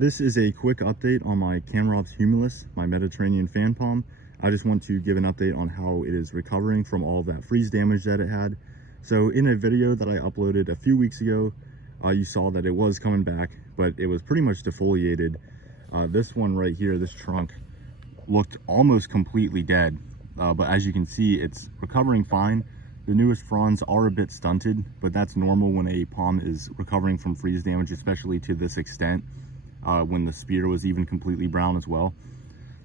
This is a quick update on my Chamaerops humilis, my Mediterranean fan palm. I just want to give an update on how it is recovering from all of that freeze damage that it had. So in a video that I uploaded a few weeks ago, you saw that it was coming back, but it was pretty much defoliated. This one right here, this trunk, looked almost completely dead, but as you can see, it's recovering fine. The newest fronds are a bit stunted, but that's normal when a palm is recovering from freeze damage, especially to this extent, when the spear was even completely brown as well.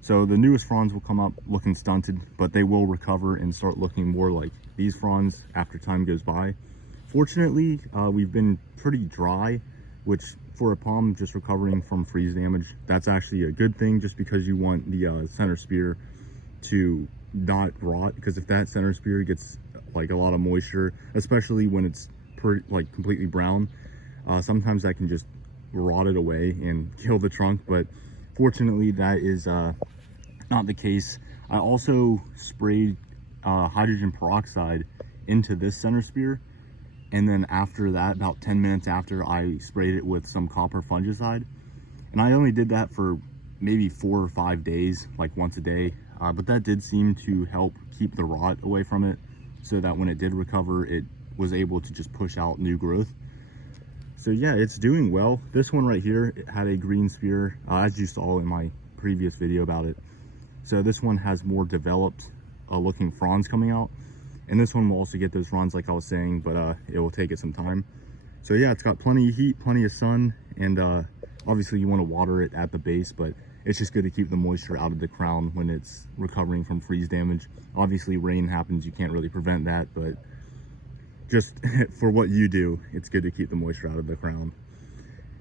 So the newest fronds will come up looking stunted, but they will recover and start looking more like these fronds after time goes by. Fortunately, we've been pretty dry, which for a palm just recovering from freeze damage, that's actually a good thing, just because you want the center spear to not rot, because if that center spear gets like a lot of moisture, especially when it's like completely brown, sometimes that can just rot it away and kill the trunk. But fortunately that is not the case. I also sprayed hydrogen peroxide into this center spear, and then after that, about 10 minutes after, I sprayed it with some copper fungicide, and I only did that for maybe 4 or 5 days, like once a day, but that did seem to help keep the rot away from it, so that when it did recover, it was able to just push out new growth. So yeah, it's doing well. This one right here, it had a green spear, as you saw in my previous video about it. So this one has more developed looking fronds coming out, and this one will also get those fronds like I was saying, but it will take it some time. So yeah, it's got plenty of heat, plenty of sun, and obviously you want to water it at the base, but it's just good to keep the moisture out of the crown when it's recovering from freeze damage. Obviously rain happens, you can't really prevent that, but just for what you do, it's good to keep the moisture out of the crown.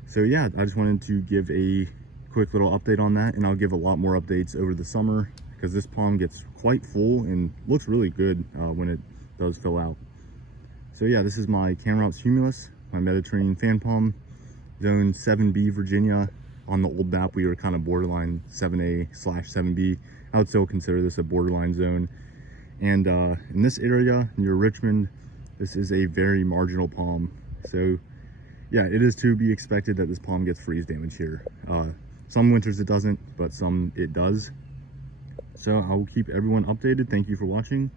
So yeah, I just wanted to give a quick little update on that, and I'll give a lot more updates over the summer, because this palm gets quite full and looks really good when it does fill out. So yeah, this is my Chamaerops humilis, my Mediterranean fan palm, zone 7B Virginia. On the old map we were kind of borderline 7A/7B. I would still consider this a borderline zone. And in this area near Richmond, this is a very marginal palm. So yeah, it is to be expected that this palm gets freeze damage here. Some winters it doesn't, but some it does. So I will keep everyone updated. Thank you for watching.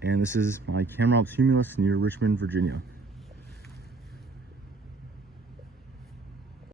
And this is my Chamaerops humilis near Richmond, Virginia.